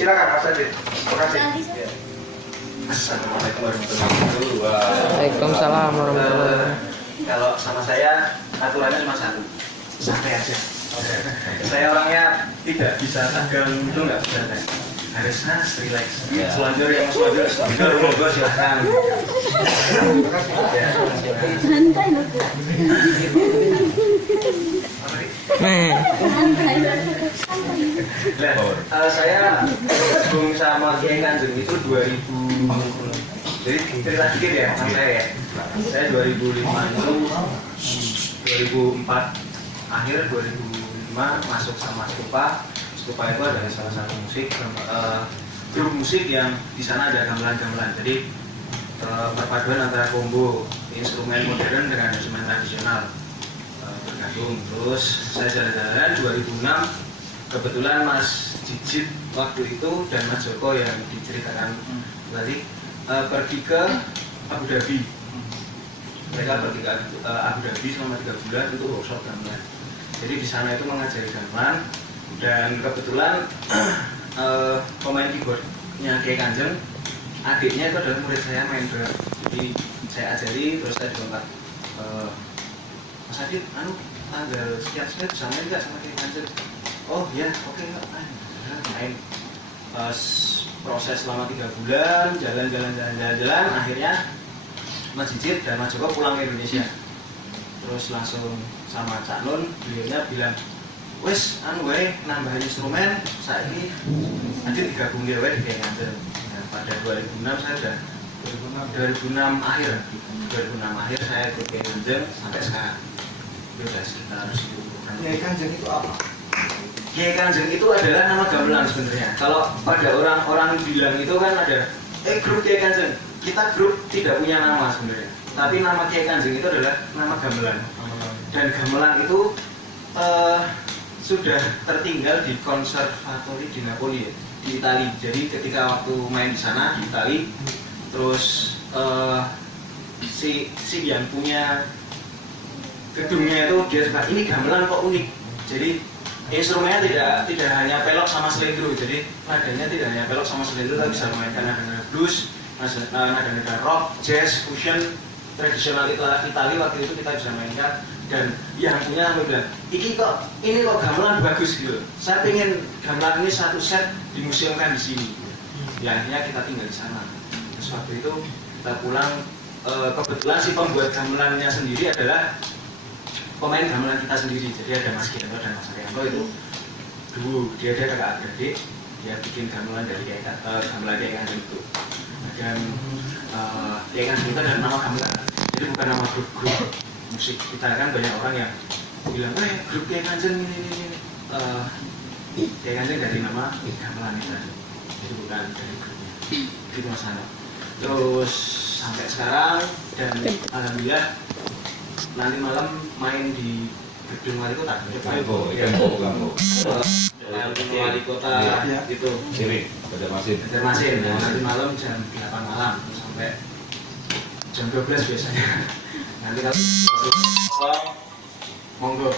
Silakan Mas Adit. Terima kasih. Ya. Assalamualaikum warahmatullahi wabarakatuh. Waalaikumsalam warahmatullahi wabarakatuh. Kalau sama saya aturannya cuma satu, santai aja. Saya orangnya tidak bisa tegang itu nggak bisa kan. Harus relax. Selanjur yang selanjur monggo silakan. Ya. Santai loh. Nah, saya bergabung sama Kiai Kanjeng itu 2000. Jadi cerita dikit ya tentang saya ya. Saya 2005 itu 2004 akhir 2005 masuk sama Stupa. Stupa itu adalah salah satu grup musik yang di sana ada gamelan-gamelan. Jadi perpaduan antara combo instrumen modern dengan instrumen tradisional bergabung. Terus saya jalan-jalan 2006 kebetulan Mas Jijit waktu itu dan Mas Joko yang diceritakan tadi pergi ke Abu Dhabi. Mereka pergi ke Abu Dhabi selama 3 bulan untuk workshop gamelan. Jadi di sana itu mengajari gamelan dan kebetulan pemain keyboardnya Kiai Kanjeng, adiknya itu adalah murid saya main drum. Jadi saya ajari terus saya juga Mas Adit, tanggal sekian bisa main nggak sama Kiai Kanjeng? Oh ya, oke main. Proses selama 3 bulan, jalan, akhirnya Mas Jijit dan Mas Joko pulang ke Indonesia. Terus langsung sama Cak Nun, beliaunya bilang, wes, wae nambahin instrumen, saat ini nanti digabung di Kiai Kanjeng. Nah, pada 2006 saya sudah 2006 akhir saya ikut Kiai Kanjeng sampai sekarang. Itu sudah sekitar 10 bulan. Kiai Kanjeng itu apa? Kiai Kanjeng itu adalah nama gamelan sebenarnya. Kalau pada orang-orang bilang itu kan ada grup Kiai Kanjeng. Kita grup tidak punya nama sebenarnya. Tapi nama Kiai Kanjeng itu adalah nama gamelan. Dan gamelan itu sudah tertinggal di konservatori di Napoli ya, di Italia. Jadi ketika waktu main di sana di Italia, terus si yang punya gedungnya itu dia suka ini gamelan kok unik. Jadi instrumennya tidak hanya pelok sama slendro, jadi nadanya tidak hanya pelok sama slendro, tapi bisa memainkan nada blues, nada rock, jazz, fusion, tradisional Italia waktu itu kita bisa mainkan. Dan yang punya sampai bilang, ini kok gamelan bagus gitu. Saya pengen gamelan ini satu set dimuseumkan di sini. Ya akhirnya kita tinggal di sana. Terus waktu itu kita pulang, kebetulan si pembuat gamelannya sendiri adalah pemain gamelan kita sendiri. Jadi ada Mas Gianto dan Mas Arianto itu dulu dia kakak adik, dia bikin gamelan dari gamelan Kiai Kanjeng itu. Dan Kiai Kanjeng itu adalah nama gamelan, jadi bukan nama grup musik. Kita kan banyak orang yang bilang, grup Kiai Kanjeng ini. Kiai Kanjeng dari nama gamelan itu, jadi bukan dari grupnya. Itu Mas Ano. Terus sampai sekarang dan alhamdulillah nanti malam main di gedung wali kota. Wali kota itu. Sini, Banjarmasin. Nah, nanti malam jam 8 malam sampai jam 12 biasanya. Nanti kalau monggo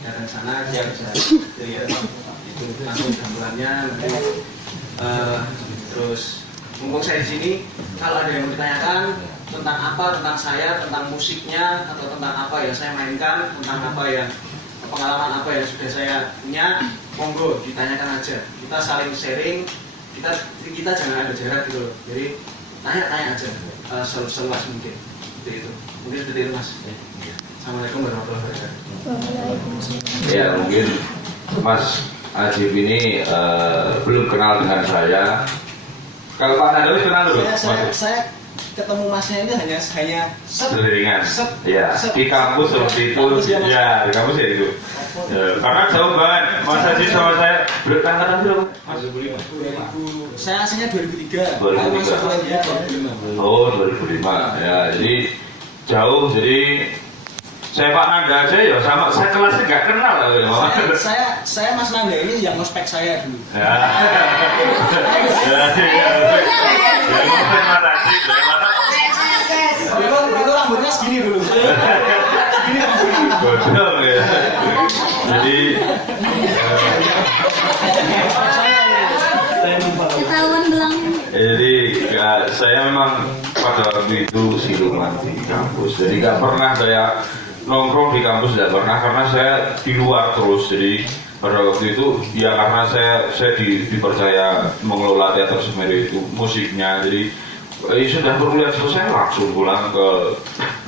datang sana dia bisa lihat itu langsung gambarannya nanti. Terus mumpung saya di sini, kalau ada yang mau ditanyakan tentang apa, tentang saya, tentang musiknya, atau tentang apa yang saya mainkan, tentang apa yang pengalaman apa yang sudah saya punya, monggo ditanyakan aja. Kita saling sharing, kita jangan ada jarak gitu loh. Jadi tanya aja seluas mungkin. Itu. Mungkin seperti itu Mas. Assalamualaikum warahmatullahi wabarakatuh. Ya mungkin Mas Ajib ini belum kenal dengan saya. Kalau Pak Nadawi kenal dulu. Saya ketemu Masnya ini hanya seliringan. Ya, di kampus seperti itu. Ya, di kampus ya itu. Ya, karena jauh banget. Mas Ajib sama saya berangkatan berapa? Mas 2005. Saya aslinya 2003. 2003. Oh, 2005. Ya, jadi jauh. Jadi saya Pak Nanda aja ya sama saya kelasnya nggak kenal lah. Saya Mas Nanda ini yang ngospek saya dulu. Ya. Itu rambutnya segini dulu. Segini Betul ya. Jadi saya lupa. saya memang pada waktu itu siluman di kampus. Jadi nggak pernah saya nongkrong di kampus, tidak pernah, karena saya di luar terus. Jadi pada waktu itu ya karena saya dipercaya mengelola teater Semeru itu musiknya. Jadi sudah perkuliahan selesai langsung pulang ke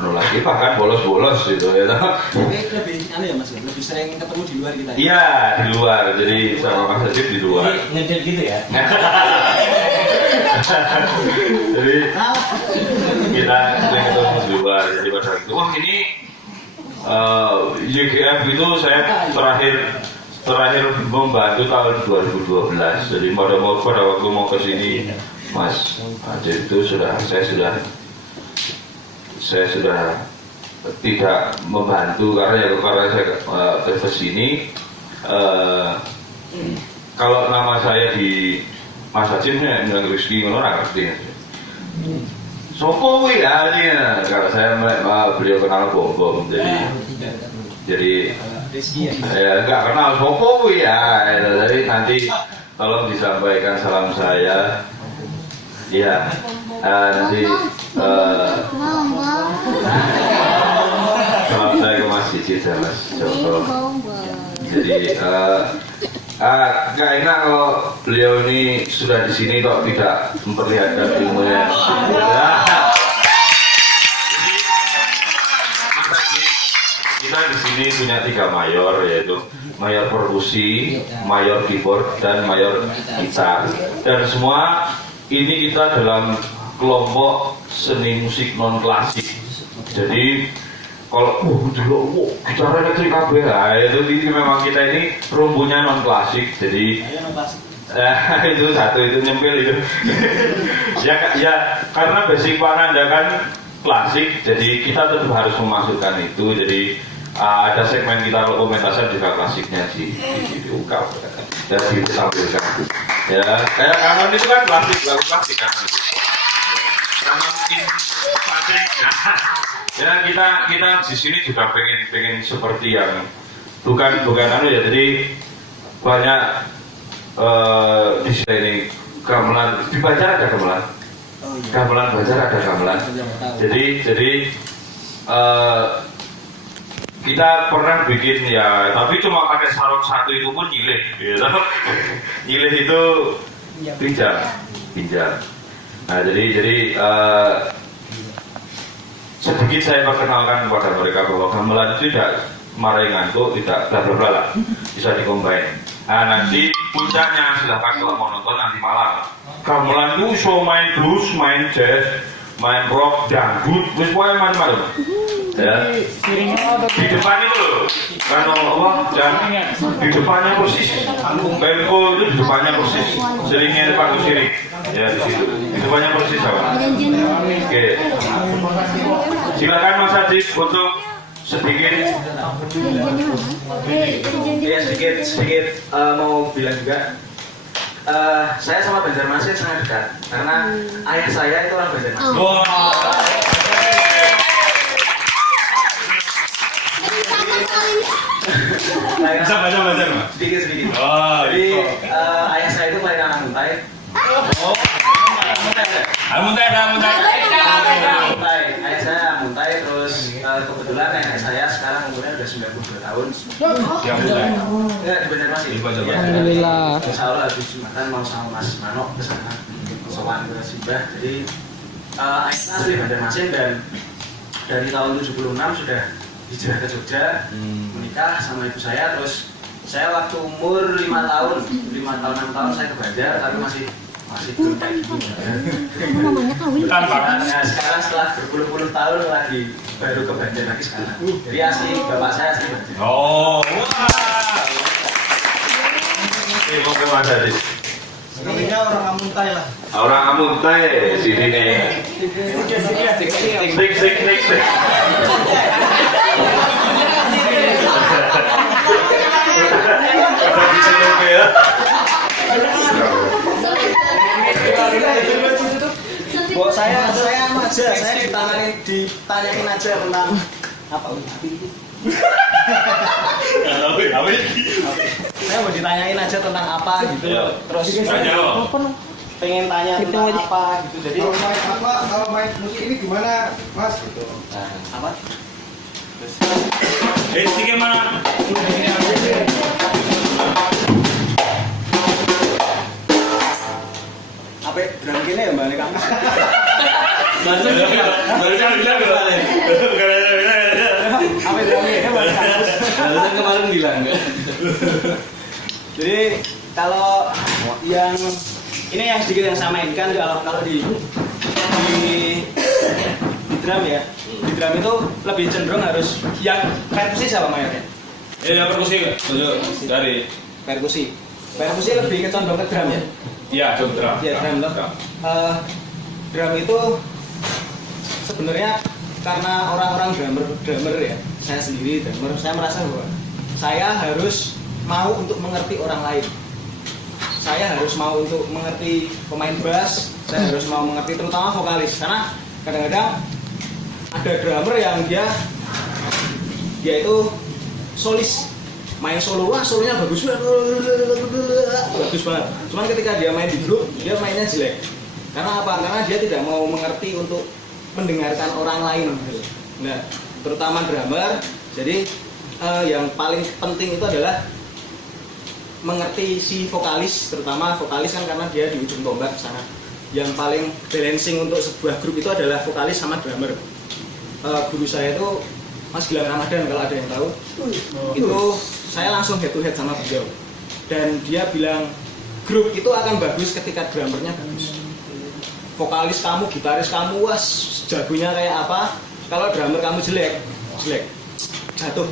lagi, bahkan bolos-bolos gitu ya. Tapi lebih ya Mas, lebih sering ketemu di luar kita. Iya, di luar. Jadi sama Mas Ajib di luar. Ngedel gitu ya. Jadi kita sering ketemu di luar. Jadi pada waktu itu, wah ini YGF itu saya terakhir membantu tahun 2012. Jadi pada waktu mau ke sini Mas Ajib itu saya sudah tidak membantu karena saya ke sini. Kalau nama saya di Mas Ajibnya bilang Rizky orang ngerti. Sopo ya dia. Kalau saya beliau kenal Bom. Jadi ya nggak kenal Sopo ya. Jadi nanti tolong disampaikan salam saya. Ya, nanti salam saya ke Mas Cici dan Mas Joko. Jadi nggak enak kalau beliau ini sudah di sini kok tidak memperlihatkan ilmunya. Kita di sini punya 3 mayor, yaitu mayor perkusi, mayor keyboard, dan mayor gitar. Dan semua ini kita dalam kelompok seni musik non klasik. Jadi kalau dulu gitar elektrik kabeh, itu memang kita ini rumpunya non klasik. Jadi itu satu itu nyempil itu. ya karena basic Pananda kan klasik, jadi kita tetap harus memasukkan itu. Jadi ada segmen kita dokumentasan juga klasiknya diungkap dan ditampilkan. Ya, kayak kanon itu kan klasik, lagu klasik kan. Karena mungkin klasik ya kita di sini juga pengen seperti yang bukan ya. Jadi banyak di sini gamelan di Banjar ada gamelan. Gamelan Banjar ada gamelan. Jadi kita pernah bikin ya, tapi cuma pakai sarung satu itu pun nyileh, gitu. Nyileh itu pinjam. Nah jadi sedikit saya perkenalkan kepada mereka bahwa gamelan itu tidak marahin ngantuk, tidak bla bla bla lah, bisa dikombin. Nah nanti puncaknya silahkan kalau mau nonton nanti malam. Gamelan itu show main blues, main jazz, main rock, dangdut, semuanya macam-macam. Ya. Di depan itu loh, kan dan di depannya persis, bengko itu di depannya persis, seringnya Pak Siri, ya di situ, di depannya persis apa? Oke, silakan Mas Ajib untuk sedikit. Ya sedikit mau bilang juga. Saya sama Banjarmasin sangat dekat karena ayah saya itu orang Banjarmasin. Bisa baca sedikit. Oh, jadi ayah saya itu kelahiran anak Muntai. Muntai. Ayah saya Muntai, terus kebetulan nenek saya sekarang umurnya udah 92 tahun. Yang Muntai. Enggak, di Banjarmasin. Alhamdulillah. Insya Allah habis Jumatan mau sama Mas Mano ke sana, sowan ke Simbah. Jadi ayah saya asli Banjarmasin dan dari tahun 76 sudah hijrah ke Jogja, menikah sama ibu saya. Terus saya waktu umur 6 tahun saya ke Banjar, tapi masih belum kayak gitu. Nah, sekarang setelah berpuluh-puluh tahun lagi baru ke Banjar lagi sekarang. Jadi asli bapak saya asli Banjar. Oh, wah. Ini mau ke Mas Ajib. Sebenarnya orang Amuntai lah. Orang Amuntai sini nih. Sik. Buat saya ditanyain aja tentang apa? Saya mau ditanyain aja tentang apa gitu. Terus pengen tanya Itu tentang aja. apa gitu. Jadi Kalau main musik ini gimana, Mas? Gitu. apa? Tiga mana? Apa drum gini ya balik kamu? Baru bilang Apa drum gini balik kamu? Barusan kemarin bilang enggak. Jadi kalau yang ini yang sedikit yang saya mainkan kalau di drum ya, di drum itu lebih cenderung harus yang perkusi siapa mayornya? yang perkusi dari Perkusi lebih condong ke drum ya. ya drum. Ya drum loh. Drum itu sebenarnya karena orang-orang drummer ya, saya sendiri drummer, saya merasa bahwa saya harus mau untuk mengerti orang lain. Saya harus mau untuk mengerti pemain bass, saya harus mau mengerti terutama vokalis, karena kadang-kadang ada drummer yang dia itu solis, main solo, wah solonya bagus banget. Cuman ketika dia main di grup, dia mainnya jelek. Karena apa? Karena dia tidak mau mengerti untuk mendengarkan orang lain. Nah, terutama drummer. Jadi yang paling penting itu adalah mengerti si vokalis, terutama vokalis kan karena dia di ujung tombak sana. Yang paling balancing untuk sebuah grup itu adalah vokalis sama drummer. Guru saya itu Mas Gilang Ramadan, kalau ada yang tahu, itu saya langsung head to head sama beliau. Dan dia bilang grup itu akan bagus ketika drummernya bagus. Vokalis kamu, gitaris kamu, wah jagonya kayak apa? Kalau drummer kamu jelek, jatuh.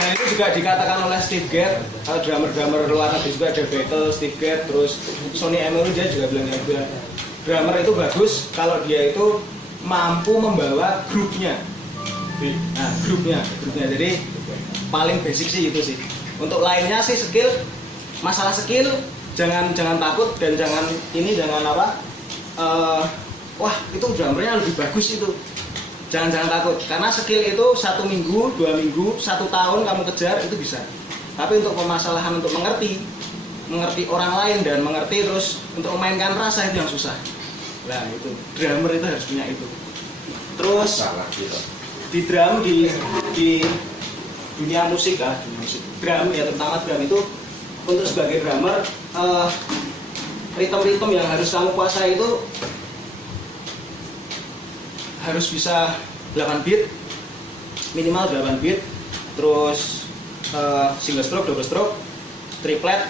Dan itu juga dikatakan oleh Steve Gadd, drummer luar negeri juga ada Beatles, Steve Gadd, terus Sonny Emery dia juga bilang juga drummer itu bagus kalau dia itu mampu membawa grupnya. Nah, grupnya. Jadi paling basic sih itu sih. Untuk lainnya sih skill, masalah skill jangan takut dan jangan apa? Wah itu drummernya lebih bagus itu. Jangan takut, karena skill itu 1 minggu, 2 minggu, 1 tahun kamu kejar itu bisa. Tapi untuk permasalahan untuk mengerti orang lain dan mengerti terus untuk memainkan rasa itu yang susah. Nah itu drummer itu harus punya itu. Terus di drum di dunia musik drum ya, terutama drum itu untuk sebagai drummer ritme yang harus kamu kuasai itu harus bisa 8 beat, minimal 8 beat, terus single stroke, double stroke, triplet,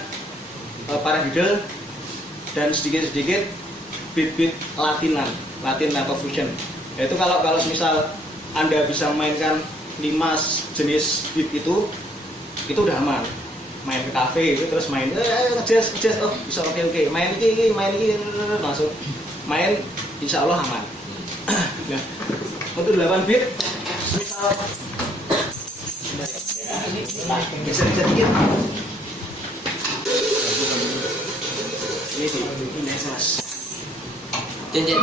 paradiddle, dan sedikit-sedikit beat-beat Latin atau fusion. Yaitu kalau misal Anda bisa memainkan 5 jenis beat itu udah aman. Main ke cafe itu terus main ngejazz, oh bisa oke, main ini langsung main, insya Allah aman. Nah, untuk 8 bit misal geser dikit ini sih, ini jelas Jenjen.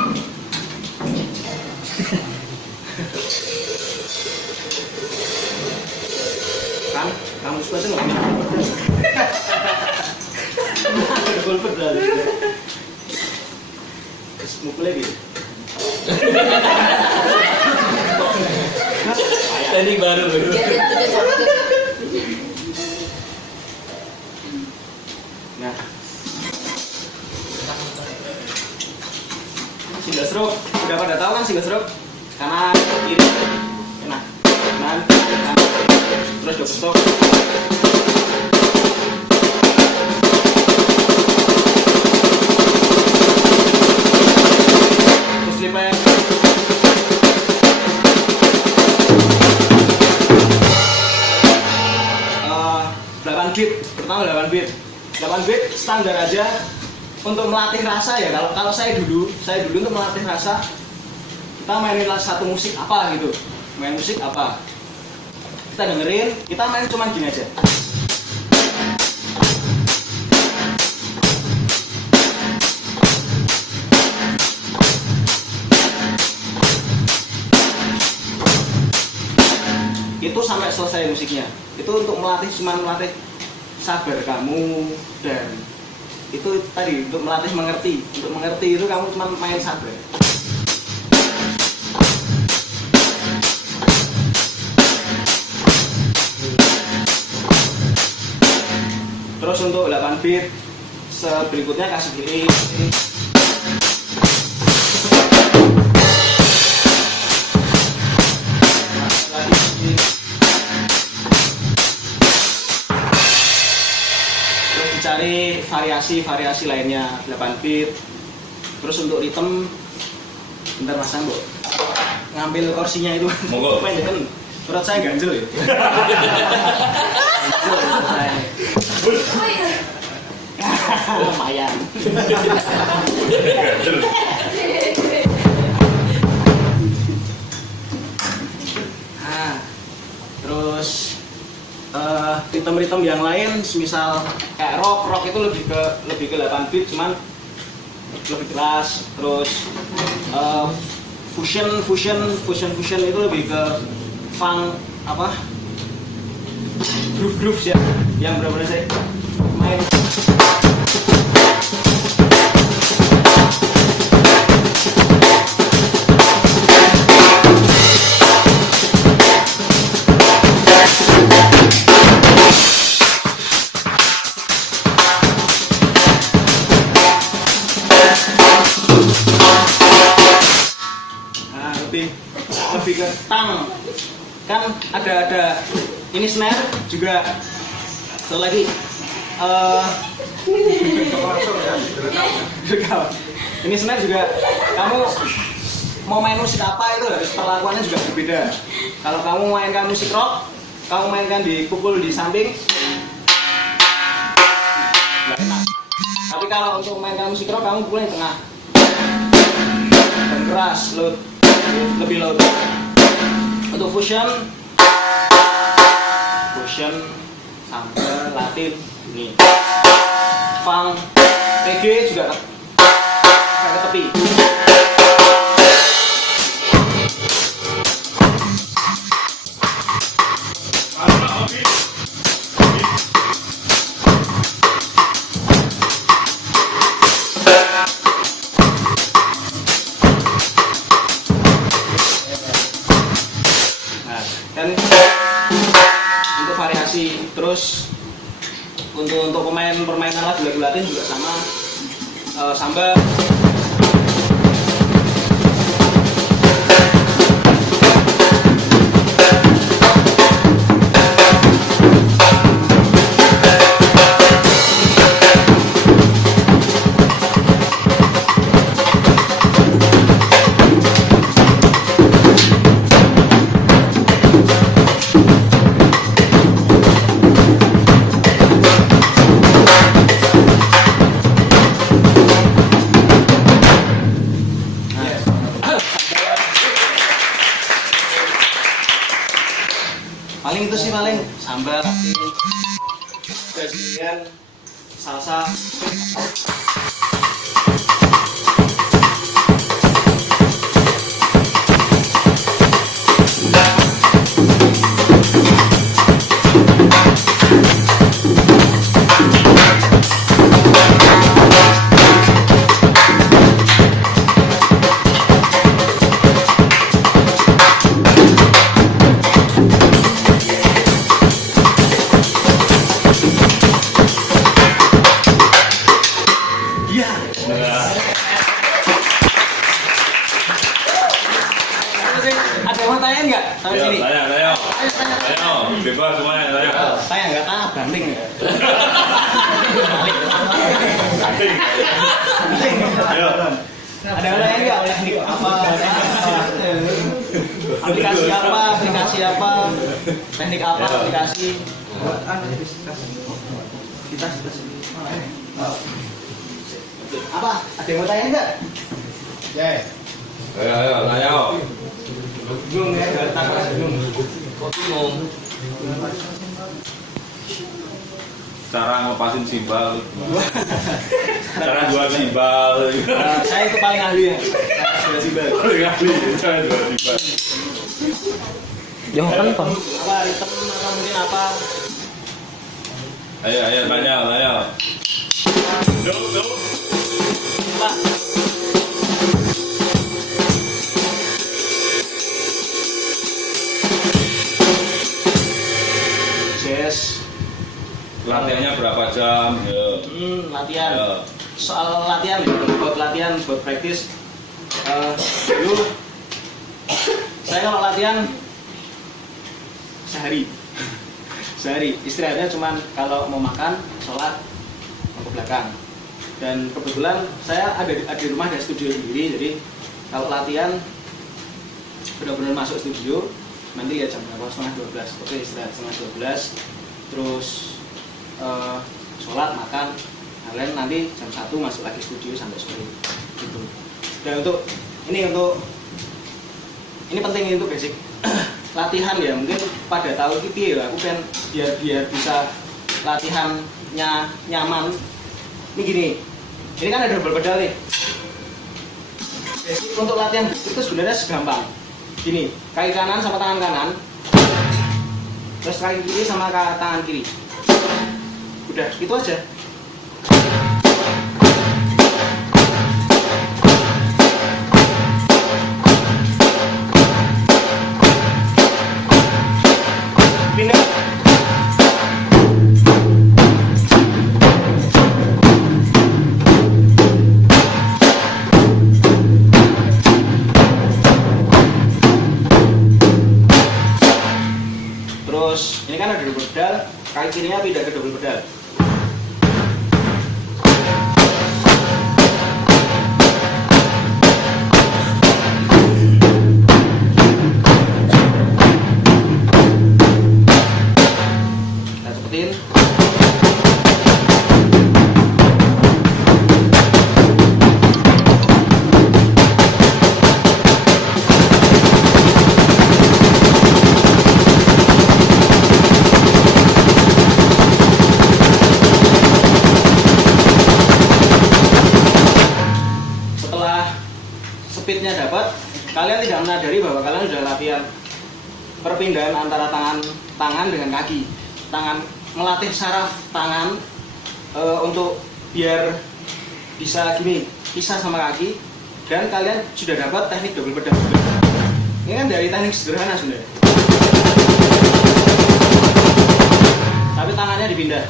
kan kamu suka tuh nggak golfer dah terus mukul lagi. Tadi baru. Nah, single stroke, udah pada tahu kan single stroke? Kanan, kiri, kanan, terus double stroke. Terus lipat. 8 beat, pertama 8 beat. 8 beat standar aja untuk melatih rasa ya. Kalau saya dulu untuk melatih rasa kita mainin satu musik apa gitu. Main musik apa? Kita dengerin, kita main cuman gini aja. Itu sampai selesai musiknya. Itu untuk melatih sabar kamu, dan itu tadi untuk melatih mengerti. Untuk mengerti itu kamu cuma main sabar. Terus untuk 8 beat berikutnya kasih diri. Terus dicari variasi lainnya 8 beat. Terus untuk ritme, bentar Mas Sambo ngambil kursinya itu. Monggo. Kan perut saya ganjel ya. Lumayan. Nah, terus ritme-ritme yang lain, misal kayak rock itu lebih ke 8 beat, cuman lebih keras. Terus fusion itu lebih ke funk apa? Groove ya, yang benar-benar saya main. Nah, lebih ke tang. Kan ada ini snare juga. Satu lagi ini snare juga, kamu mau main musik apa itu harus perlakuannya juga berbeda. Kalau kamu mainkan musik rock, kamu mainkan dipukul di samping nggak enak. Tapi kalau untuk mainkan musik rock, kamu pukulnya di tengah dan keras, lebih loud. Untuk fusion sampai Latin, nih funk, reggae juga ke tepi. Nah, kan untuk variasi. Terus untuk permainan lagu-lagu Latin juga sama, samba. Paling itu sih, paling samba, Latin, Brazilian, salsa. Ada yang mau tanya nggak sampai sini? Tanya. Bebas semuanya, tanya. Saya nggak tahu, banting ya. Ayo. Ada yang tanya nggak? Teknik apa? Aplikasi apa? Teknik apa? Aplikasi? Kita. Apa? Ada yang mau tanya nggak? Ya. Ayo, tanya. Bingung ya, bingung. Kok bingung? Cara ngelepasin simbal. Cara jual simbal. Saya itu paling ahli ya. Sudah simbal. Paling ahli, cara jual simbal. Jangan kan, Pak. Apa ritme atau mungkin apa? Ayo, tanya. No. Pak. Jazz. Latihannya berapa jam? Ya. Latihan. Ya. Soal latihan, buat praktis. Dulu saya kalau latihan sehari. Istirahatnya cuman kalau mau makan, sholat, mau ke belakang. Dan kebetulan saya ada di rumah, ada studio sendiri, jadi kalau latihan benar-benar masuk studio, nanti ya jam berapa, setengah 12. Oke, istirahat setengah 12, terus sholat, makan, kalian nanti jam 1 masuk lagi studio sampai sore gitu. Dan ini penting, itu basic latihan ya. Mungkin pada tahu gitu ya, aku kan biar bisa latihannya nyaman. Ini gini, ini kan ada double pedal nih. Basic untuk latihan itu sebenarnya segampang gini, kaki kanan sama tangan kanan, terus kaki kiri sama tangan kiri, udah itu aja. Pindah. Terus ini kan ada double pedal, kaki kirinya pindah ke double pedal. Kita cepetin. Speednya dapat, kalian tidak menyadari bahwa kalian sudah latihan perpindahan antara tangan dengan kaki. Melatih saraf tangan untuk biar bisa gini, pisah sama kaki, dan kalian sudah dapat teknik double pedal. Ini kan dari teknik sederhana sebenarnya, tapi tangannya dipindah.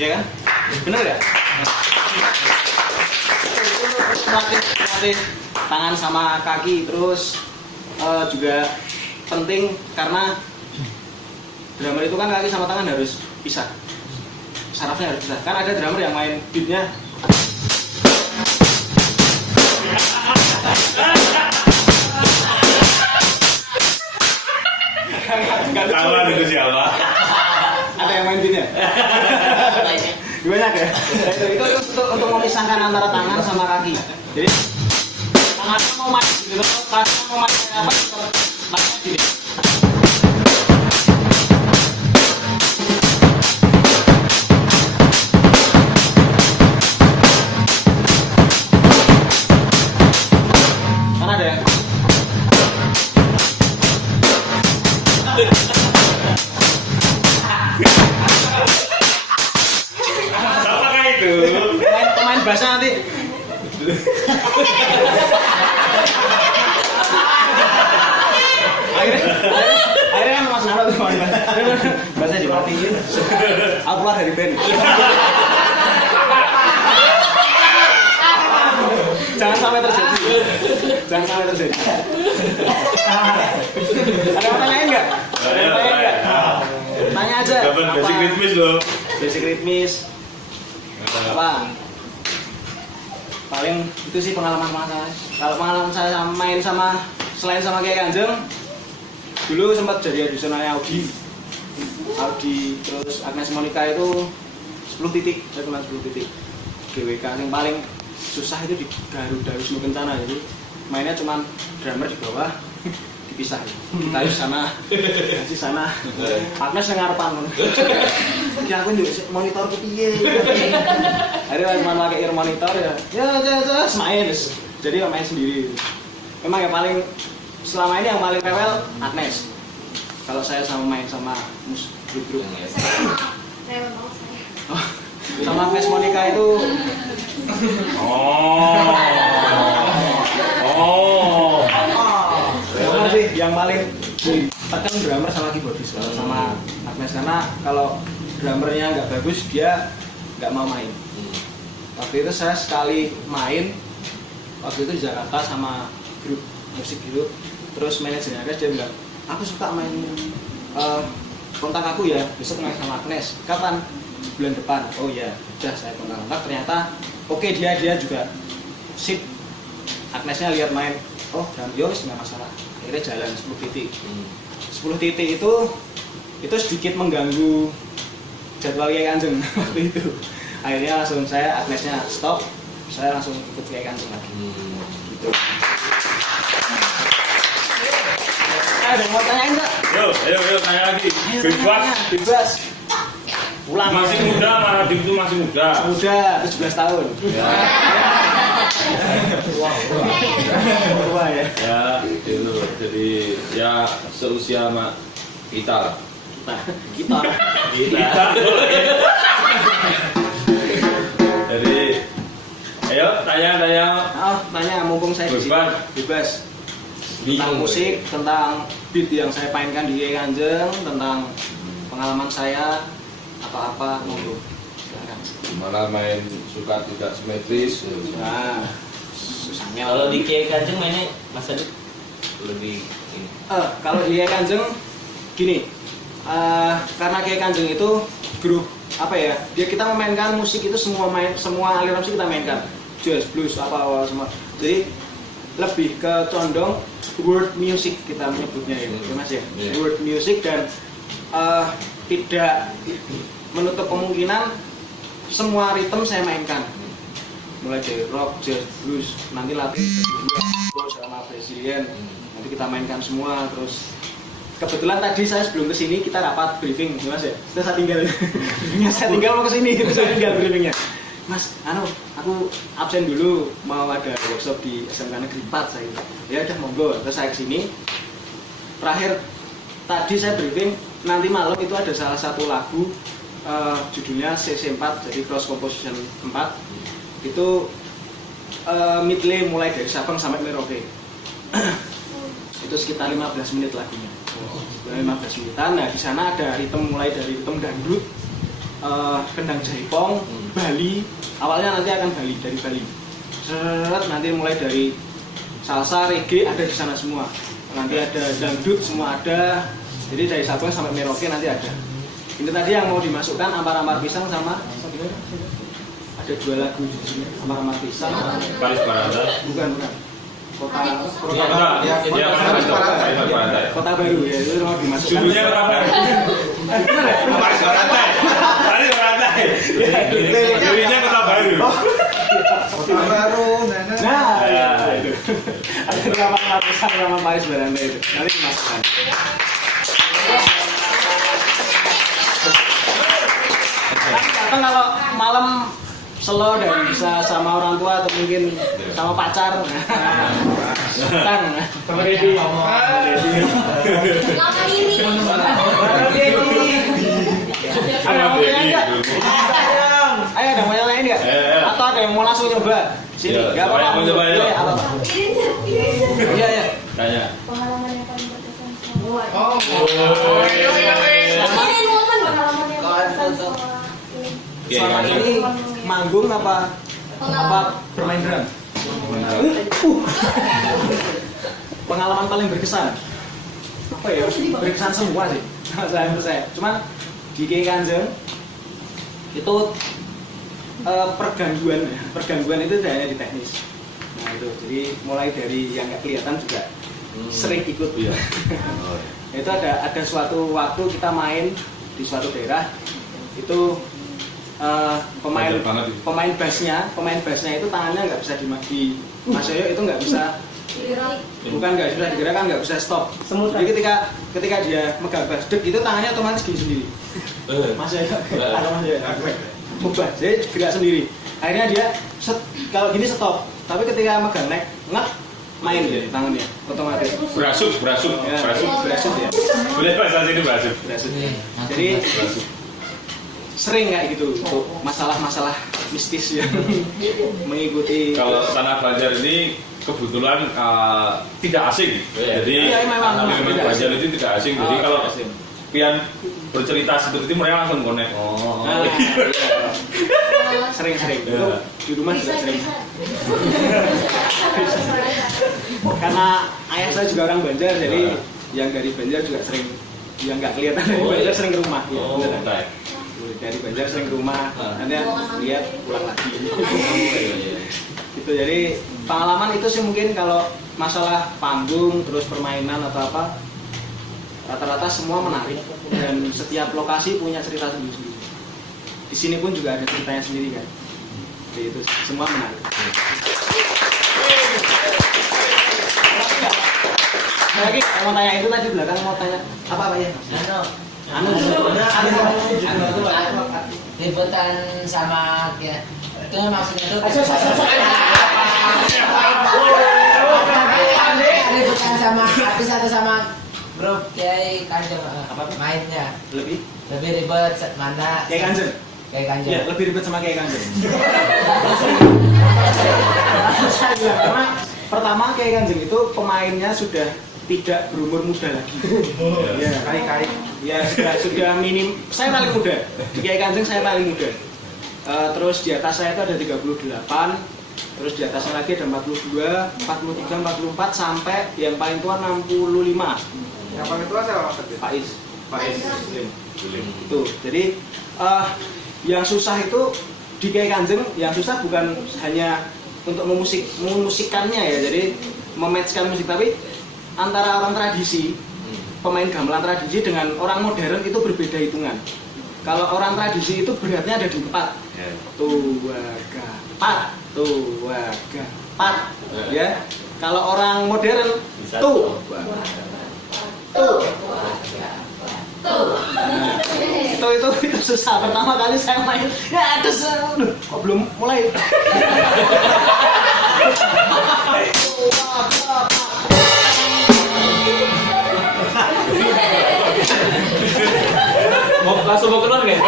Iya kan? Bener gak? Melatih tangan sama kaki, terus juga penting karena drummer itu kan kaki sama tangan harus pisah, sarafnya harus pisah. Kan ada drummer yang main beatnya Kawan itu siapa? ada yang main beatnya. Banyak ya? Itu untuk memisahkan antara tangan sama kaki. Jadi tangannya mau main gitu, tangannya mau main kayak apa? Tangannya gini. Kan ada ya? Apakah itu? Pemain bassnya nanti. akhirnya kan Mas Naro tuh pemain bassnya dimatiin. Aku keluar dari band. Jangan sampai terjadi. Ada yang tanyain nggak? Tanya aja. Dapat basic ritmis loh. Basic ritmis. Apa? Paling itu sih pengalaman saya. Kalau pengalaman saya main sama selain sama kayak Kanjeng, dulu sempat jadi audisionalnya Audi. Audi, terus Agnes Monica itu 10 titik, saya kena 10 titik. GWK yang paling susah itu di Garuda Wisnu Kencana, jadi mainnya cuma drummer di bawah dipisah. Kita di sana, di sana. Agnes yang ngarepan. Ki aku njuk monitor ki piye. Akhirnya cuma pakai ear monitor ya. Ya main. Jadi main sendiri. Memang yang paling selama ini yang paling rewel Agnes. Kalau saya sama main sama grup-grup. Sama Agnes Monica itu yang paling ditekan drummer sama keyboardis kalau sama Agnes, karena kalau drummernya nggak bagus dia nggak mau main. Waktu itu saya sekali main waktu itu di Jakarta sama grup musik gitu, terus manajernya Agnes dia bilang, aku suka main kontak aku ya, besok main sama Agnes. Kapan? Bulan depan. Oh ya, udah saya kontak. Ternyata oke, dia juga sip. Agnesnya lihat main, oh dan yos nggak masalah. Akhirnya jalan 10 titik. 10 titik itu sedikit mengganggu jadwal Kiai Kanjeng waktu itu. Akhirnya langsung saya Agnesnya stop, saya langsung ikut Kiai Kanjeng lagi. Gitu. Ada yang mau tanya enggak? Ayo tanya lagi. Bebas. Ulang. Masih muda, Maradim itu masih muda. Muda, 17 tahun. Ya. Tua ya. Ya, itu. Jadi ya seusia sama kita. Kita. Jadi ayo tanya. Tanya mumpung saya di sini. Bebas. Tentang musik, tentang beat yang saya mainkan di Kiai Kanjeng, tentang pengalaman saya apa-apa monggo. Silakan. Gimana main suka tidak simetris? Nah, susahnya. Kalau di Kiai Kanjeng mainnya Mas Adit lebih ini. Kalau di Kiai Kanjeng gini, karena Kiai Kanjeng itu grup apa ya? Kita memainkan musik itu semua aliran musik kita mainkan, jazz, blues, apa semua. Jadi lebih ke condong world music kita menyebutnya ya, Mas ya. World music dan tidak menutup kemungkinan semua ritme saya mainkan, mulai dari rock, jazz, blues, nanti latin sama Brazilian, nanti kita mainkan semua. Terus kebetulan tadi saya sebelum kesini kita rapat briefing, Mas ya. Terus saya tinggal, saya tinggal mau kesini, saya tinggal briefingnya. Mas, aku absen dulu, mau ada workshop di SMK Negeri 4 saya. Ya udah monggo, terus saya kesini. Terakhir tadi saya briefing, nanti malam itu ada salah satu lagu judulnya CC4, jadi cross composition 4. Itu medley mulai dari Sabang sampai Merauke. Itu sekitar 15 menit lagunya. 15 menitan. Nah, di sana ada ritme mulai dari ritme dangdut, kendang jaipong, Bali. Awalnya nanti akan dari Bali. Nanti mulai dari salsa, reggae ada di sana semua. Nanti ada dangdut semua ada. Jadi dari Sabang sampai Merauke nanti ada. Ini tadi yang mau dimasukkan ampar-ampar pisang sama ada 2 lagu di sini, ampar-ampar pisang. Paris Baranda. Bukan. Kota Baru ya, itu mau dimasukkan. Judulnya Kota Baru. Paris Baranda. Judulnya Kota Baru. Kota Baru, Nah, itu. Ada nama pisang sama Paris Baranda itu. Nanti dimasukkan. Datang kalau malam slow dan bisa sama orang tua atau mungkin sama pacar. Datang sama Dedi. Lama ini. Ada yang mau tanya enggak? Ayo, ada yang mau tanya enggak? Atau ada yang mau langsung nyoba? Sini, enggak apa-apa. Mau coba ya? Iya. Tanya. Pengalaman yang paling berkesan sama. Oh. Ini momen pengalaman yang berkesan sama ini. Selama ini manggung apa bermain drum? Pengalaman paling berkesan apa ya? Berkesan semua sih. Saya. Cuman di Kiai Kanjeng itu pergangguan itu tidak hanya di teknis. Nah itu, jadi mulai dari yang nggak kelihatan juga sering ikut. Itu ada suatu waktu kita main di suatu daerah itu pemain bassnya itu tangannya nggak bisa di Mas Yoyo itu nggak bisa, bukan nggak bisa digerakkan, nggak bisa stop. Jadi ketika dia megang bass dek itu tangannya otomatis gini sendiri. Mas Yoyo ada Mas Yoyo ubah, jadi gerak sendiri. Akhirnya dia kalau gini stop, tapi ketika megang neck ngek main dia tangannya otomatis. Berasuk Ya. boleh bahasa sini berasuk. Jadi sering kayak gitu untuk masalah-masalah mistis yang mengikuti. Kalau tanah Banjar ini kebetulan tidak asing, jadi memang elemen Banjar itu tidak asing. Jadi kalau asing. pian bercerita seperti itu mereka langsung connect. Sering-sering. Ya. Di rumah juga sering. Karena ayah saya juga orang Banjar, jadi yang dari Banjar juga sering, yang nggak kelihatan dari Banjar sering ke rumah. Benar. Dari Banjar sering ke rumah, nanti lihat pulang lagi. Gitu. Jadi pengalaman itu sih mungkin kalau masalah panggung terus permainan atau apa, rata-rata semua menarik dan setiap lokasi punya cerita sendiri-sendiri. Di sini pun juga ada ceritanya sendiri kan. Jadi itu semua menarik. Lagi mau tanya itu tadi belakang mau tanya apa ya? Anu ributan sama ya. Itu maksudnya itu ributan sama artis atau sama grup Kiai Kanjeng mainnya lebih ribet mana Kiai Kanjeng. Kiai Kanjeng. Ya, lebih ribet sama Kiai Kanjeng. Karena pertama Kiai Kanjeng itu pemainnya sudah tidak berumur muda lagi. Ya, kali-kali. Ya, sudah minim. Saya paling muda. Di Kiai Kanjeng saya paling muda. Terus di atas saya itu ada 38. Terus di atasnya lagi ada 42, 43, 44 sampai yang paling tua 65. Yang paling tua siapa Mas? Pak Is. Itu. Jadi yang susah itu di Kiai Kanjeng, yang susah bukan hanya untuk memusikannya ya. Jadi mematchkan musik, tapi antara orang tradisi, pemain gamelan tradisi dengan orang modern itu berbeda hitungan. Kalau orang tradisi itu beratnya ada di 4. Tuwaga, 4, tuwaga, 4. Ya. Kalau orang modern itu susah. Pertama kali saya main, ya terus kok belum mulai. Langsung mau keluar nggak?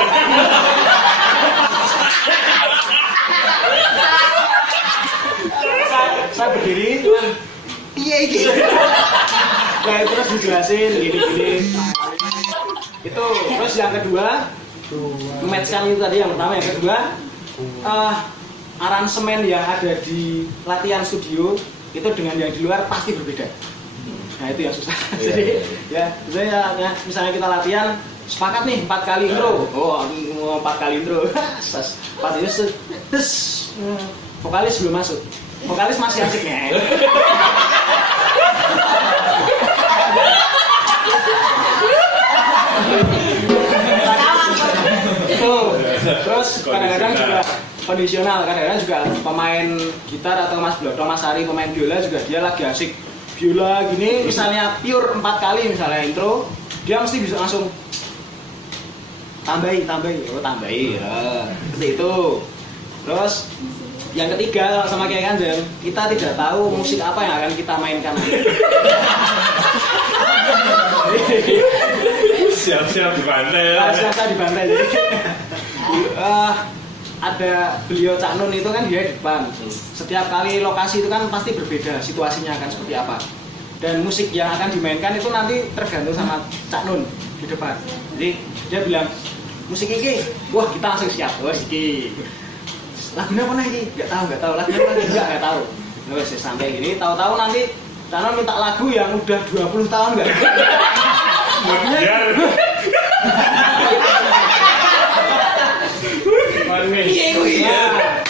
Saya berdiri cuman iya iki. Nah terus dijelasin gini-gini. Itu terus yang kedua matchkan itu tadi yang pertama, yang kedua aransemen yang ada di latihan studio itu dengan yang di luar pasti berbeda. Nah itu yang susah. Jadi ya misalnya kita latihan sepakat nih 4 kali intro. Oh, 4 kali intro. 4 ini terus vokalis belum masuk. Vokalis masih asiknya. Terus kadang-kadang juga kondisional, kadang-kadang juga pemain gitar atau Mas Blodo, Mas Ari pemain biola juga dia lagi asik biola gini, misalnya pure 4 kali misalnya intro, dia mesti bisa langsung tambahi ya, seperti itu. Terus yang ketiga sama Kiai Kanjeng, kita tidak tahu musik apa yang akan kita mainkan. Siap-siap dibantai. Siap-siap dibantai. Jadi ada beliau Cak Nun itu kan dia di depan. Setiap kali lokasi itu kan pasti berbeda, situasinya akan seperti apa. Dan musik yang akan dimainkan itu nanti tergantung sama Cak Nun di depan. Jadi dia bilang musik ini, wah kita langsung siap, wah iki. Lagunya apa nih? Nggak tahu. Lagunya apa nih? Nggak tahu. Terus sampai gini, tahu-tahu nanti Cak Nun minta lagu yang udah 20 tahun nggak?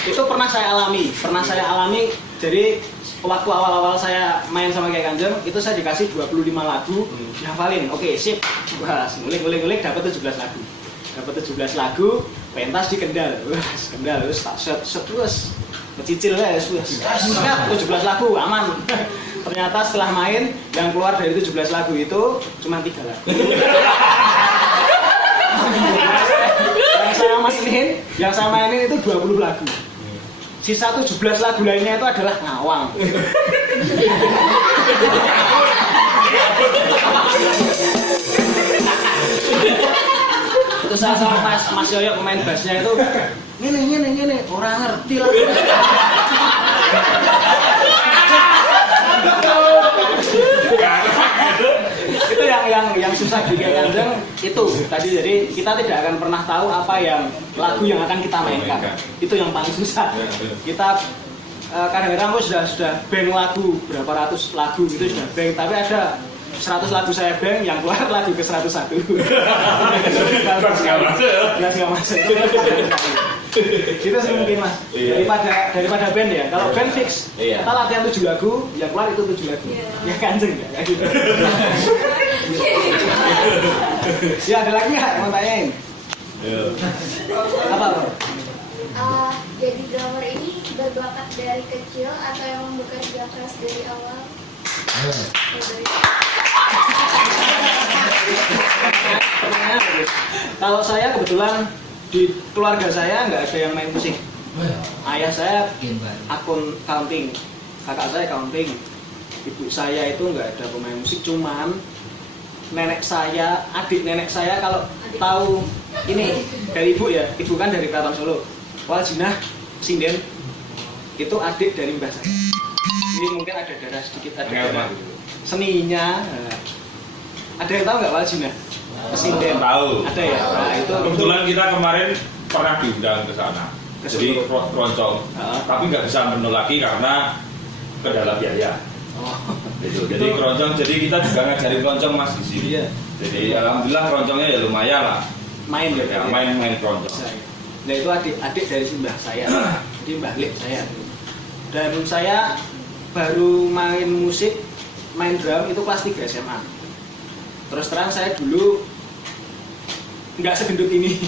Itu pernah saya alami. Jadi waktu awal-awal saya main sama Kiai Kanjeng itu saya dikasih 25 lagu dihafalin. Oke, sip. Wah, ngulik dapat 17 lagu. Dapat 17 lagu, pentas di Kendal. Wah, Kendal terus tak set terus. Kecicil ya, wis. 17 lagu aman. Ternyata setelah main yang keluar dari 17 lagu itu cuma 3 lagu. yang saya mainin itu 20 lagu. Sisa 17 lagu lainnya itu adalah ngawang. Itu saya sama Mas Yoyo pemain bassnya itu ngene orang ngerti lah. Itu yang susah di Kiai Kanjeng itu tadi, jadi kita tidak akan pernah tahu apa yang lagu yang akan kita mainkan. Itu yang paling susah. Kita kadang-kadang sudah bank lagu berapa ratus lagu gitu sudah bank, tapi ada 100 lagu saya bank yang keluar lagu ke 101. Nggak masuk. Itu sih mungkin Mas. Daripada band ya. Kalau band fix, kita latihan 7 lagu, yang keluar itu 7 lagu. Ya Kanjeng ya gitu. Ya ada lagi nggak mau tanyain? Apa? Jadi drummer ini berbakat dari kecil atau yang bekerja keras dari awal? Kalau saya kebetulan di keluarga saya nggak ada yang main musik. Ayah saya accounting, kakak saya accounting, ibu saya itu nggak ada pemain musik. Cuman nenek saya, adik nenek saya kalau tahu ini dari ibu ya, ibu kan dari Keraton Solo. Waljinah Sinden itu adik dari mbah saya. Ini mungkin ada darah sedikit, ada darah seninya. Ada yang tahu nggak Waljinah? Sinden Tahu. Ada ya. Nah, itu Kebetulan kita kemarin pernah diundang ke sana. Jadi keroncong. Tapi nggak bisa penuh lagi karena kendala biaya. Gitu. Jadi keroncong, jadi kita juga ngajarin keroncong Mas di sini. Iya. Jadi alhamdulillah keroncongnya ya lumayan lah. Main ya. Main keroncong. Nah itu adik dari mbah saya, jadi mbah Lip saya. Dan saya baru main musik, main drum itu kelas 3 SMA. Terus terang saya dulu nggak segendut ini,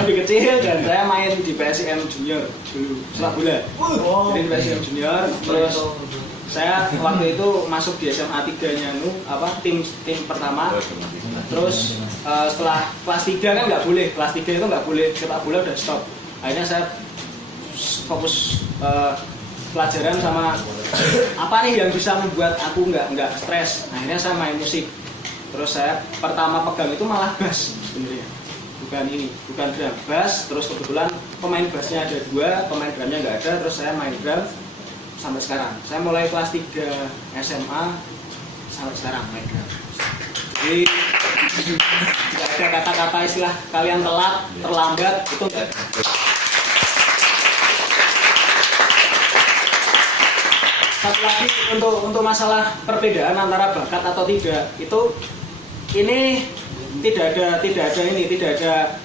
lebih kecil, dan saya main di PSIM Junior dulu, sepak bola. Jadi di PSIM Junior, terus saya waktu itu masuk di SMA 3-nya tim pertama. Terus setelah kelas 3 kan nggak boleh, kelas 3 itu nggak boleh sepak bola, udah stop. Akhirnya saya fokus pelajaran sama apa nih yang bisa membuat aku nggak stres. Akhirnya saya main musik. Terus saya pertama pegang itu malah bass sebenarnya, bukan drum, bass. Terus kebetulan pemain bassnya ada 2, pemain drumnya nggak ada. Terus saya main drum sampai sekarang. Saya mulai kelas 3 SMA sampai sekarang main drum. Jadi nggak ada kata-kata istilah kalian telat, terlambat, itu nggak ada. Satu lagi untuk masalah perbedaan antara bakat atau tidak, ini tidak ada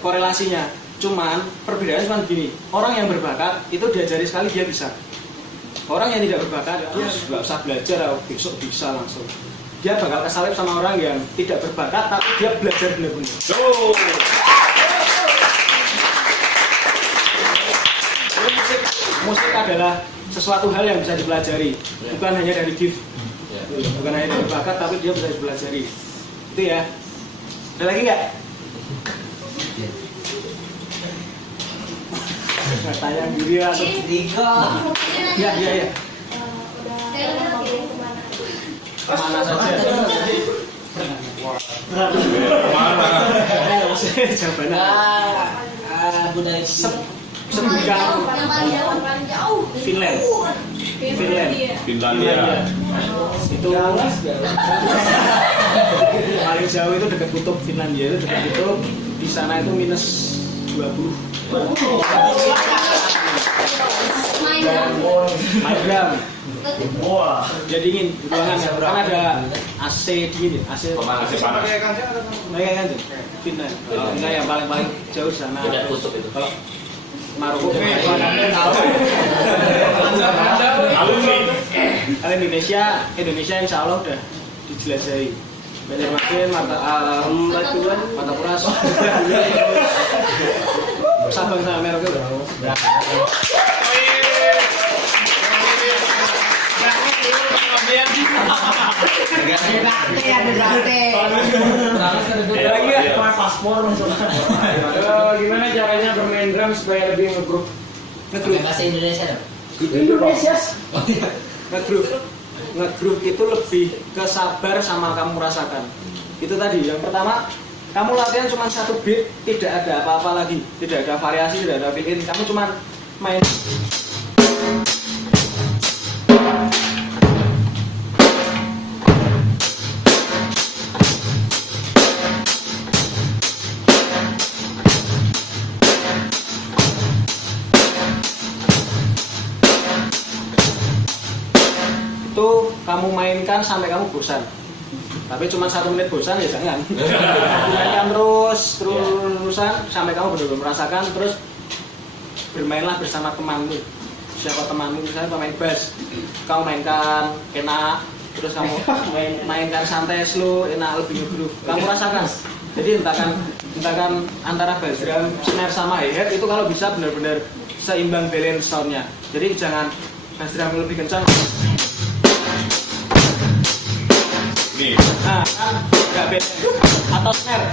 korelasinya. Cuman perbedaannya cuma begini, orang yang berbakat itu diajari sekali dia bisa. Orang yang tidak berbakat dia nggak usah belajar, besok bisa langsung. Dia bakal kesalip sama orang yang tidak berbakat tapi dia belajar benar-benar. Musik adalah sesuatu hal yang bisa dipelajari, bukan hanya dari gift, bukan hanya dari bakat, tapi dia bisa dipelajari. Itu ya. Ada lagi nggak? Tanya diri atau tiga? Ya. Kemana saja? Budaya sebutkan Finland. Finlandia. Itu paling jauh itu dekat kutub. Finlandia itu dekat kutub. Di sana itu minus 20. Main drum. Dia dingin di ruangan, kan ada AC dingin ya, AC panas. Finland. Finland yang paling jauh di sana. Dekat kutub itu. Kalau Maroko. Kalau Indonesia insya Allah udah dijelajahi. Banjarmasin, Martapura, Sabang sama Merauke berapa? Gimana caranya bermain drum supaya lebih nge-groove? Bahasa Indonesia dong. Indonesia. Nge-groove itu lebih ke sabar sama kamu rasakan. Itu tadi yang pertama, kamu latihan cuma satu beat, tidak ada apa-apa lagi, tidak ada variasi, tidak ada fill in, kamu cuma main. Itu kamu mainkan sampai kamu bosan. Tapi cuma 1 menit bosan ya jangan. Mainkan terusan sampai kamu benar-benar merasakan, terus bermainlah bersama temanmu. Siapa temanmu, misalnya pemain bass, kamu mainkan enak, terus kamu mainkan santai slow, enak, lebih nge-groove. Kamu rasakan. Jadi hentakan antara bass drum, snare sama hi-hat itu kalau bisa benar-benar seimbang balance soundnya. Jadi jangan bass drum lebih kencang. Nah, kan nggak beda. Atau snare.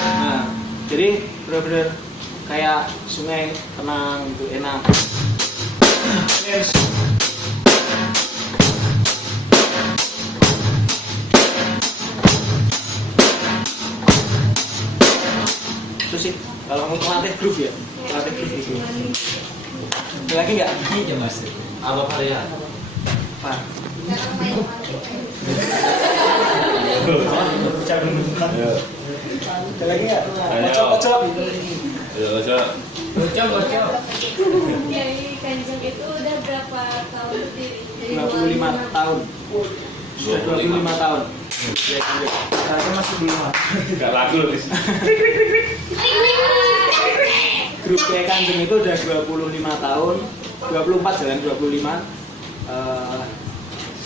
Nah, jadi benar-benar kayak sungai tenang gitu, enak. Itu sih kalau mau latih groove ya, latih groove itu. Ada lagi nggak? Iya mas. Apa varian? Pak. Ada lagi nggak? Kocok. Bocor. Jadi Kanjeng itu udah berapa tahun berdiri? 25 tahun. Sudah 25 tahun. Saya masih belum. Gak laku loh. Grup Kiai Kanjeng itu udah 25 tahun. 24 jalan 25.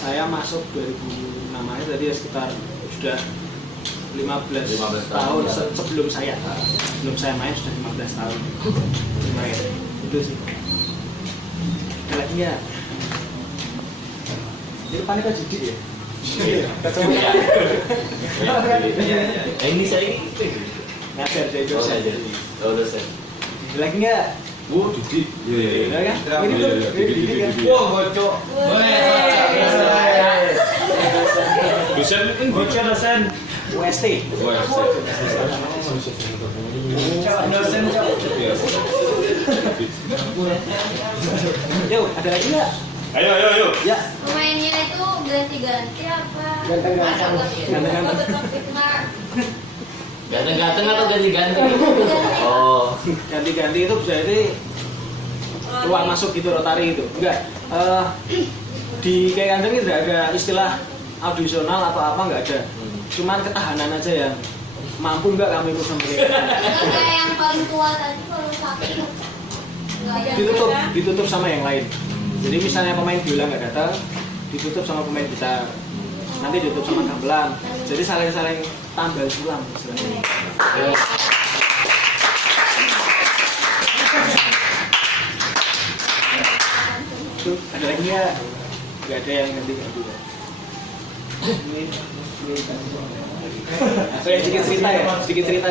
Saya masuk 2006 aja, tadi ya sekitar sudah 15 tahun sebelum saya main sudah 15 tahun main. Itu sih. Ada lagi nggak? Ini panik aja jadi ya. Ini saya Ngajar saya itu. udah saya. Ada lagi nggak? Didi. Ada kan? Ini tuh, ini kan. Wah, bocok. Dosen kan Bocor dosen. UST. Dosen, Cok. Yuk, ada lagi nggak? Ayo. Ya. Pemainnya itu ganti-ganti apa? Ganteng-ganteng atau ganti-ganti? Oh. Ganti-ganti itu bisa jadi keluar masuk gitu, rotari itu. Enggak. Di Kiai Kanjeng tidak ada istilah audisional atau apa, enggak ada. Cuman ketahanan aja yang mampu enggak kami ikut sama mereka. Kayak yang paling tua tadi kalau sakit Ditutup sama yang lain. Jadi misalnya pemain biola nggak datang, ditutup sama pemain gitar. Nanti ditutup sama gamelan. Jadi saling tambal sulam istilahnya. Tuh, ada lagi nggak? Nggak ada yang ganti-ganti. Ini sedikit cerita.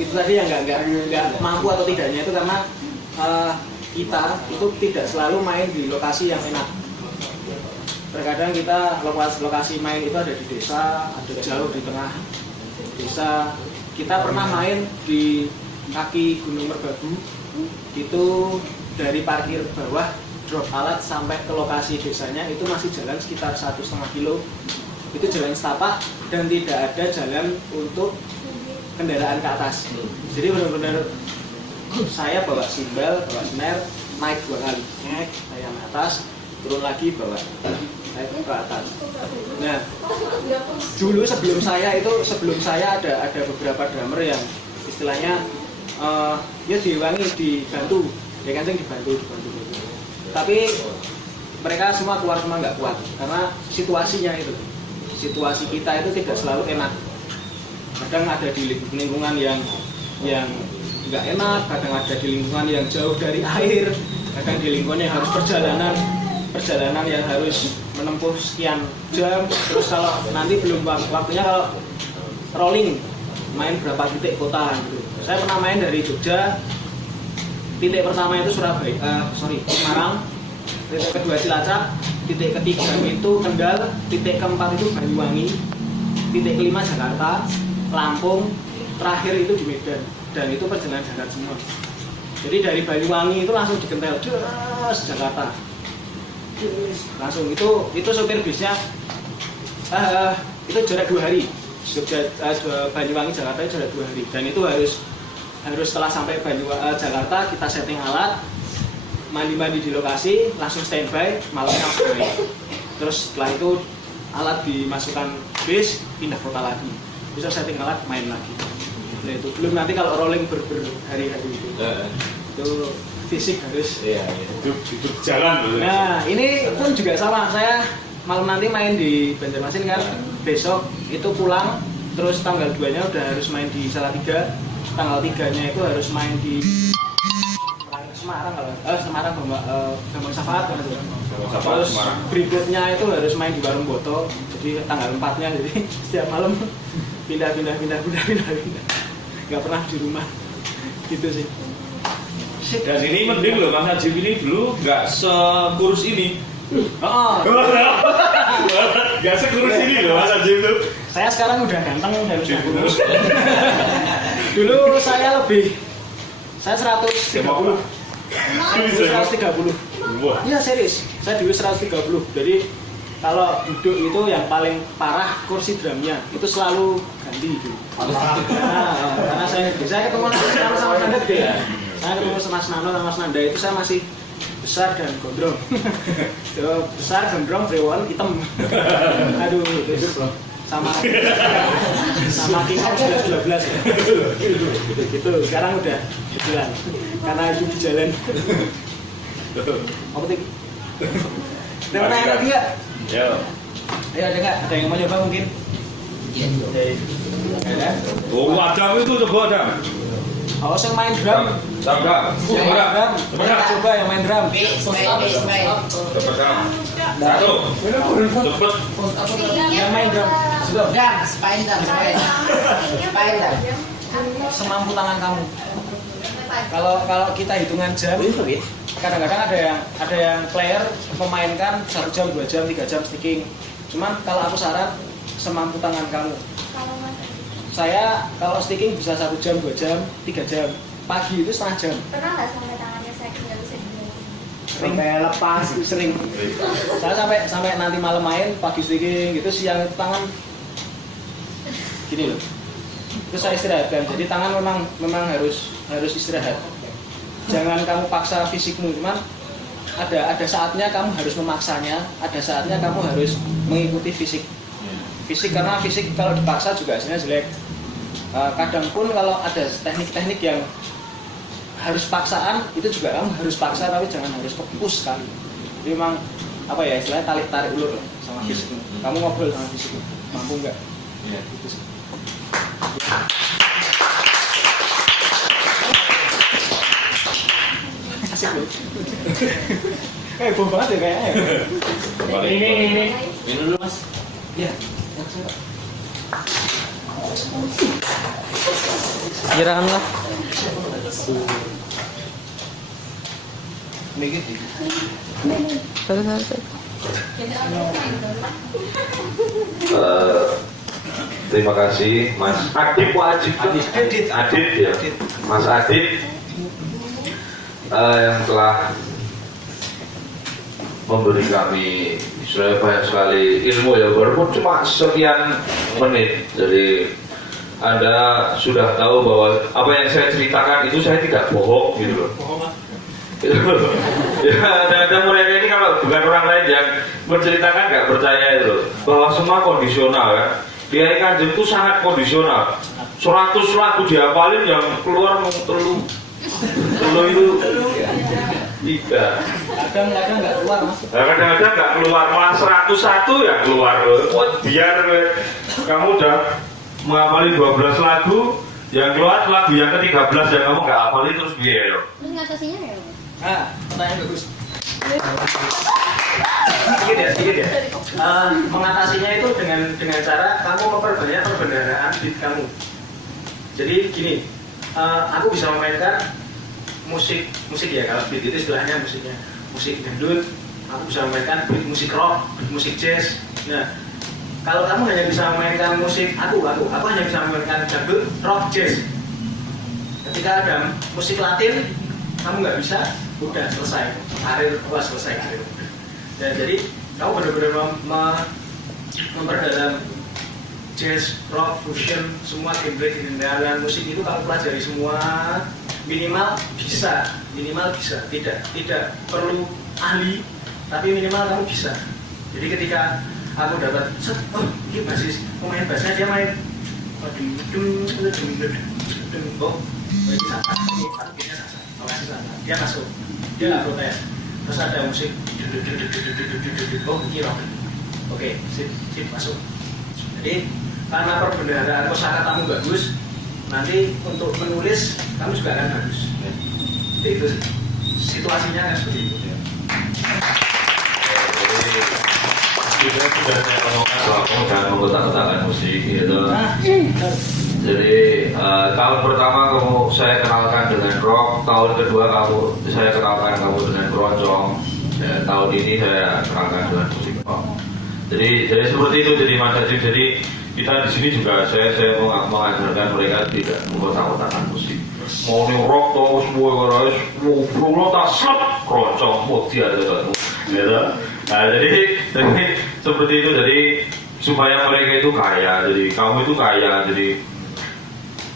Itu tadi yang nggak mampu atau tidaknya itu karena kita itu tidak selalu main di lokasi yang enak. Terkadang kita lokasi main itu ada di desa, ada jauh di tengah desa. Kita pernah main di kaki Gunung Merbabu, itu dari parkir bawah drop alat sampai ke lokasi desanya itu masih jalan sekitar 1,5 kilo. Itu jalan setapak dan tidak ada jalan untuk kendaraan ke atas. Jadi benar-benar saya bawa simbal, bawa snare, naik 2 kali, naik saya ke atas, turun lagi bawa. naik ke atas. Nah, dulu sebelum saya ada beberapa drummer yang istilahnya ya diwangi, dibantu, ya kan dibantu. Tapi mereka semua keluar semua nggak kuat karena situasinya itu, situasi kita itu tidak selalu enak. Kadang ada di lingkungan yang nggak enak, kadang ada di lingkungan yang jauh dari air, kadang di lingkungan yang harus perjalanan yang harus menempuh sekian jam. Terus kalau nanti belum waktunya, kalau rolling main berapa titik kota gitu. Saya pernah main dari Jogja, titik pertama itu Semarang, titik kedua Cilacap, titik ketiga itu Kendal, titik keempat itu Banyuwangi, titik kelima Jakarta, Lampung, terakhir itu di Medan. Dan itu perjalanan darat semua. Jadi dari Banyuwangi itu langsung dikentel terus Jakarta. Langsung itu sopir bisnya itu jarak 2 hari. Banyuwangi Jakarta itu jarak 2 hari. Dan itu harus setelah sampai Jakarta kita setting alat, mandi di lokasi, langsung standby, malamnya balik. Terus setelah itu alat dimasukkan bis, pindah kota lagi. Bisa setting alat, main lagi. Nah itu belum nanti kalau rolling berhari-hari itu fisik harus hidup jalan. Nah ini pun juga sama, saya malam nanti main di Banjarmasin kan, besok itu pulang, terus tanggal 2 nya udah harus main di Salatiga, tanggal 3 nya itu harus main di Semarang Bambang Safaat kan itu. Terus berikutnya itu harus main di Warung Boto, jadi tanggal 4 nya, jadi setiap malam pindah. Nggak pernah di rumah gitu sih. Dan ini mending loh, Mas Najib ini dulu nggak sekurus ini. Nggak sekurus ini loh Mas Najib tuh. Saya sekarang udah ganteng, harusnya kurus. Dulu saya 130. 130. Iya serius, saya dulu 130. Jadi kalau duduk itu yang paling parah kursi drumnya itu selalu ganti gitu. Karena saya ketemu sama Nanda gede ya. Saya ketemu sama Mas Nano sama Mas Nanda itu saya masih besar dan gondrong. Besar, gondrong, brewon, hitam. Aduh, itu sama King Kong 12 ya. Gitu. Sekarang udah jalan. Karena itu di jalan. Apa tuh? Ada yang lagi nggak? Ya. Ayo ada nggak? Ada yang mau coba mungkin? Oh, Adam itu coba Adam. Oh, yang main drum. Coba yang main drum. Coba. Satu. Cepet. Yang main drum. Spider. Semampu tangan kamu. Kalau kita hitungan jam, kadang-kadang ada yang player memainkan 1 jam, 2 jam, 3 jam sticking. Cuman kalau aku saran semampu tangan kamu. Saya kalau sticking bisa 1 jam, 2 jam, 3 jam. Pagi itu setengah jam. Pernah nggak sampai tangannya saya nggak bisa digerakin? Sampai lepas itu sering. Saya sampai nanti malam main, pagi sticking gitu, siang itu tangan gini loh. Terus saya istirahatkan. Jadi tangan memang harus istirahat. Jangan kamu paksa fisikmu, cuman ada saatnya kamu harus memaksanya, ada saatnya kamu harus mengikuti fisik karena fisik kalau dipaksa juga hasilnya jelek. Kadang pun kalau ada teknik-teknik yang harus paksaan, itu juga kamu harus paksa, tapi jangan harus fokus sekali. Jadi memang apa ya istilahnya tarik ulur lah sama fisikmu. Kamu ngobrol sama fisikmu, mampu nggak? Ya, gitu sih. Asik loh. Heboh banget ya kayaknya. Ini. Minum dulu Mas. Ya. Gerakan lah. Terima kasih Mas Adit ya. Mas Adit yang telah memberi kami sudah banyak sekali ilmu ya, walaupun cuma sekian menit. Jadi Anda sudah tahu bahwa apa yang saya ceritakan itu saya tidak bohong gitu loh. Ya, dan mereka ini kalau bukan orang lain yang menceritakan nggak percaya itu bahwa semua kondisional kan. Kiai Kanjeng itu sangat kondisional. 100 lagu dihafalin yang keluar mau telu itu tidak. Kadang-kadang nggak keluar mas. Kadang-kadang nggak keluar, malah 101 yang keluar. Oh, biar kamu udah menghafalin 12 lagu, yang keluar lagu yang ke-13 yang kamu nggak hafalin terus biar. Terus ngatasinya ya? Pertanyaan bagus. Sedikit ya. Mengatasinya itu dengan cara kamu memperbanyak perbendaharaan beat kamu. Jadi gini, aku bisa memainkan musik ya, kalau beat itu istilahnya musik dangdut. Aku bisa memainkan beat musik rock, beat musik jazz. Nah, kalau kamu hanya bisa memainkan musik, aku hanya bisa memainkan dangdut, rock, jazz. Ketika ada musik Latin, kamu nggak bisa, udah selesai karir. Dan jadi kamu benar-benar memperdalam jazz, rock, fusion, semua genre musik itu kamu pelajari semua, minimal bisa, tidak perlu ahli, tapi minimal kamu bisa. Jadi ketika aku dapat, ini basis, pemain bassnya dia main, dia masuk, dia nggak protes. Terus ada musik, ini rock, oke, sip masuk. Jadi karena perbendaharaan kosakatamu bagus, nanti untuk menulis kamu juga akan bagus. Jadi itu situasinya kan seperti itu. Jadi sudah saya ngomongkan soal kamu jangan mengotak-otakan musik gitu. Jadi tahun pertama saya kenalkan dengan rock, tahun kedua saya kenalkan kamu dengan keroncong, tahun ini saya kenalkan dengan musik rock. Jadi seperti itu. Jadi Mas Haji, jadi kita di sini juga saya mau mengajarkan mereka tidak mengotak-otakan musik. Mau nih rock atau semua guys, mau tak slap keroncong, mau tidak ada gitu. Nah, jadi seperti itu. Jadi supaya mereka itu kaya, jadi kamu itu kaya. Jadi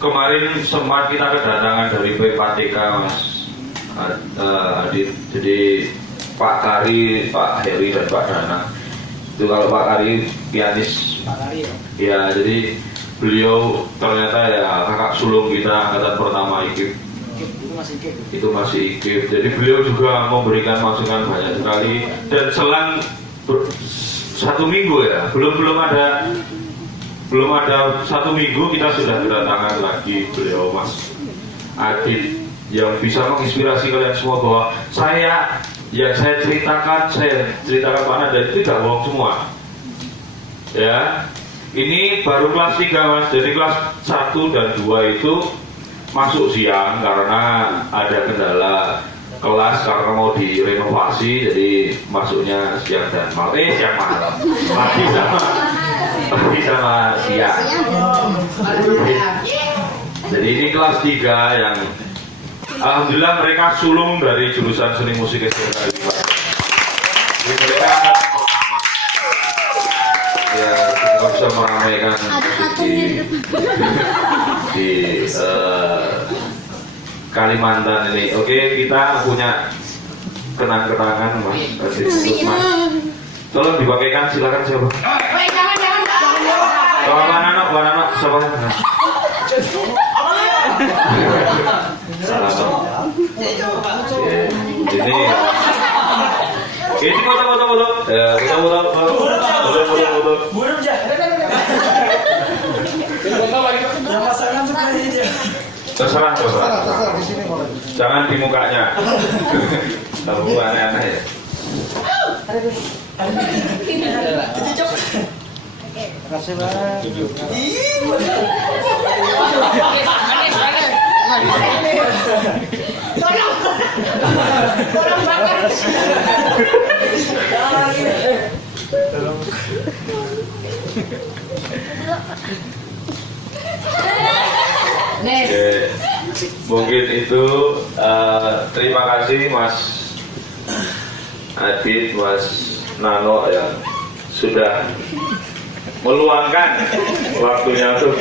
kemarin sempat kita kedatangan dari PPTK Mas Adit. Jadi Pak Kari, Pak Heri dan Pak Dana. Itu kalau Pak Kari pianis. Pak Kari ya. Jadi beliau ternyata ya kakak sulung kita angkatan pertama IKIP. Itu masih IKIP. Jadi beliau juga memberikan masukan banyak sekali. Dan selang 1 minggu ya, belum ada 1 minggu kita sudah kedatangan lagi beliau Mas Adit yang bisa menginspirasi kalian semua bahwa saya ceritakan mana dan itu tidak bohong semua. Ya, ini baru kelas 3 Mas. Jadi kelas 1 dan 2 itu masuk siang karena ada kendala kelas karena mau direnovasi, jadi masuknya siang dan malam. Siang malam. Pagi sama siang. Jadi ini kelas 3 yang alhamdulillah mereka sulung dari jurusan seni musik SMK. Jadi mereka ya bisa meramaikan di Kalimantan ini. Oke, kita punya kenang-kenangan Mas. Tolong dipakaikan, silakan siapa? Buan Nano, siapa? Ini foto. Burung ya. Pasangan seperti ini. Terserah. Di sini Pak. Jangan di mukanya. Kamu aneh-aneh ya. Terima kasih banget. Tolong bakar. Oke. Mungkin itu terima kasih Mas Adit, Mas Nano yang sudah meluangkan waktunya untuk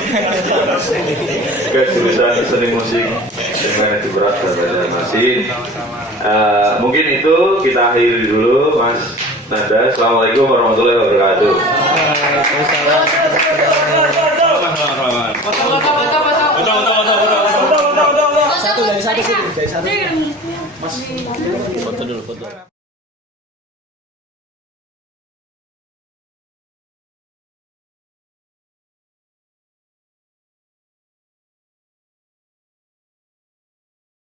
ke jurusan seni musik dengan berat dan masih Mungkin itu kita akhiri dulu, Mas Nada. Assalamualaikum warahmatullahi wabarakatuh. Satu dari satu. Foto dulu, foto.